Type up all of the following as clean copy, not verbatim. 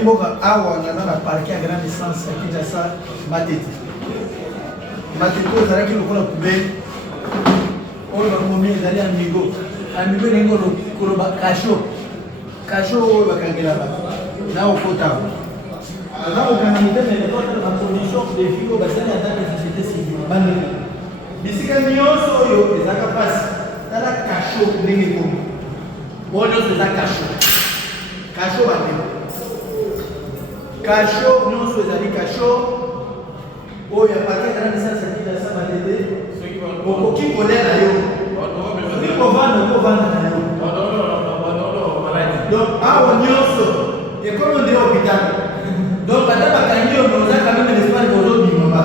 Mboka awa naza na parquet à grande essence à Kinshasa Matete. Matete ozalaki lokola poubelle oyo bakomi ezali amigo. Amigo ndenge koloba kasho. Kasho oyo bakangela bato na okota. Naza kokanga miteme ekota na condition de vie oyo basali ata na société civile bandeko. Bisika nyonso oyo ezalaka mpasi tala kasho ndenge ekomi. Oyo nyonso eza kasho. Kasho bandeko. Kasho, non sous-ali kasho. Oh, il y a pas de grande essence qui a ça Matete. Au qui connaît la yo. Qui vendre la yo. Donc, ah, on y est. Et comme on dit au hôpital. Donc, quand on a gagné, on a quand même l'espoir de l'autre bimba.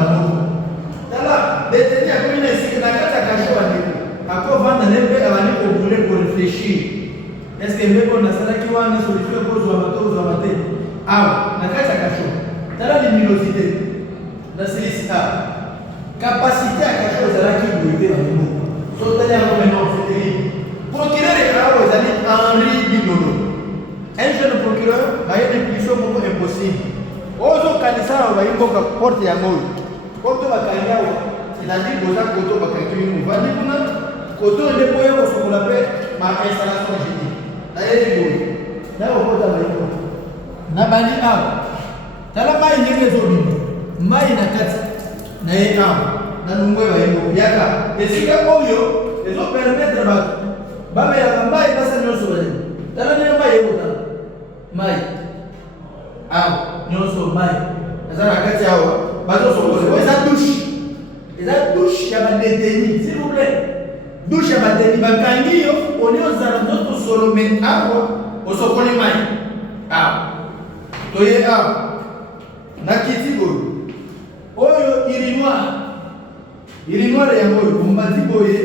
Là, détenir à combien de cycles, la carte à kasho à dire. À quoi vendre les peu avant de brûler pour réfléchir. Est-ce que même on a ça qui va en solution pour Zouamato. Ah, na kati ya kasho. Tala luminosité. Na silisi A. Capacité à kasho ezalaki boyete na bino. So tali yango maintenant c'est terrible. Procureur awa ezali Henri Binolo. Un jeune procureur baye impulsion moko impossible. Ozo kanisa baye mboka porte yango. Porte bakangi awa. C'est-à-dire boza koto bakangi bino. Vandi kuna koto nde boye ko sokola pe ma installation génie. Na yeli boye. Na okota baye ko. Na bali awa tala mai ndenge ezobima mai na kati na ye awa na nungwe bayembo yaka esika oyo ezopermettre bato bameyaka mai basa nyonso baye tala ndenge mai ekotala mai awa nyonso mai eza na kati awa bazosokola eza douche ya badeteni s'il vous plaît douche ya badeteni bakangi yo oni ozala nzoto solome awa osokoli mai awa toye awa na kiti boye oyo iri noir yango oyo ombati boye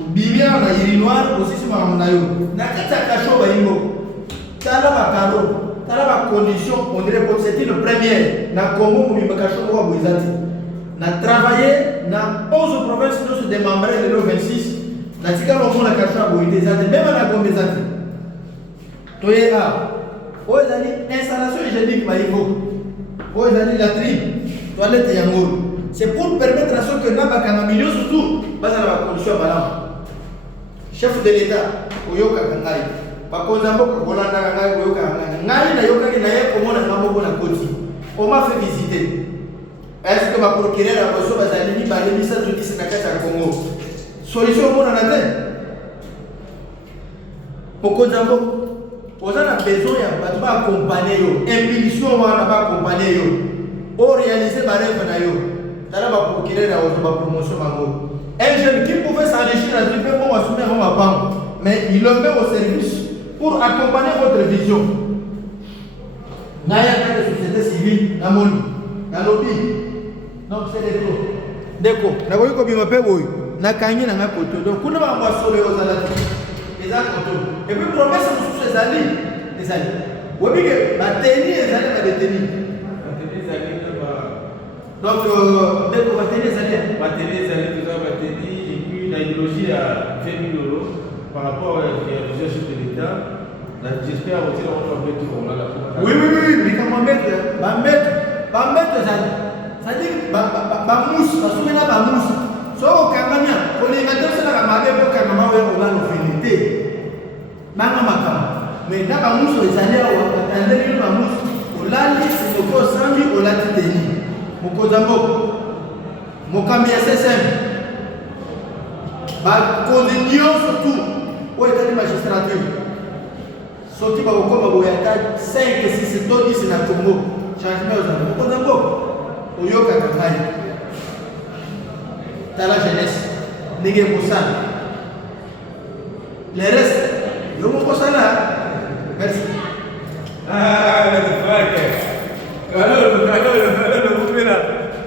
obimi awa na iri noir osisi makambo na yo na kati ya kasho bayingo tala bakaro tala bacondition on dirait que c'était le premier na Congo mobimba kasho moko boye eza te na travailler na 11 provinces nyonso démembré lelo 26 na tikala omona kasho ya boye te eza te meme na Gombe eza te toye awa oyo ezali installation hygiénique bayivo oyo ezali latrine toilette yango c'est pour permettre à ceux que na bakanga million surtout baza na bacondition ya malamu chef de l'état oyokaka ngai bakonza mboka kolandaka ngai oyokaka ngai nayokaki naye komona nga moko na koti oma fait visiter est-ce que baprocureur ya boso bazali mibale misato disi na kati ya Congo solution omonana te mokonza mboka oza na besoin ya bato baakompagne yo impulsion wana baakompagne yo oréaliser barêve na yo tala baprocureur ya ozo bapromotion bango un jeune qui pouvait s'enrichir à vie peut bon assumer mon banque mais il le met au service pour accompagner votre vision naya kati ya société civile na moni na lobby donc c'est des trop ndeko nakoki kobima mpe boye nakangi na nga koto donc kuna bango asolo yo ozala te eza koto et puis promesse mosusu ezali oyebi ke bateni ezali badeteni donc ndeko bateni ezali toza bateni et puis la idéologie à 20 000 € par rapport à la vision chef de l'État j'espère aussi on va mettre on a la oui likambo bamettre ezali c'est-à-dire bamousse basomena bamousse soko okangania kolinga te osalaka mabe mpo okangama oyo olala ofeli te banga makambo mais na bamousse ezali awa batandeli bamousse olali soki osambi olati teni mokonza mboka mokambi ya ssm bakonzi nyonso tu oyo etali magistrature soki bakokoma boye ata 5 6 to 10 na Congo changement ozala mokonza mboka oyokaka ngai tala jeunesse ndenge ekosala le reste yo mokosala merci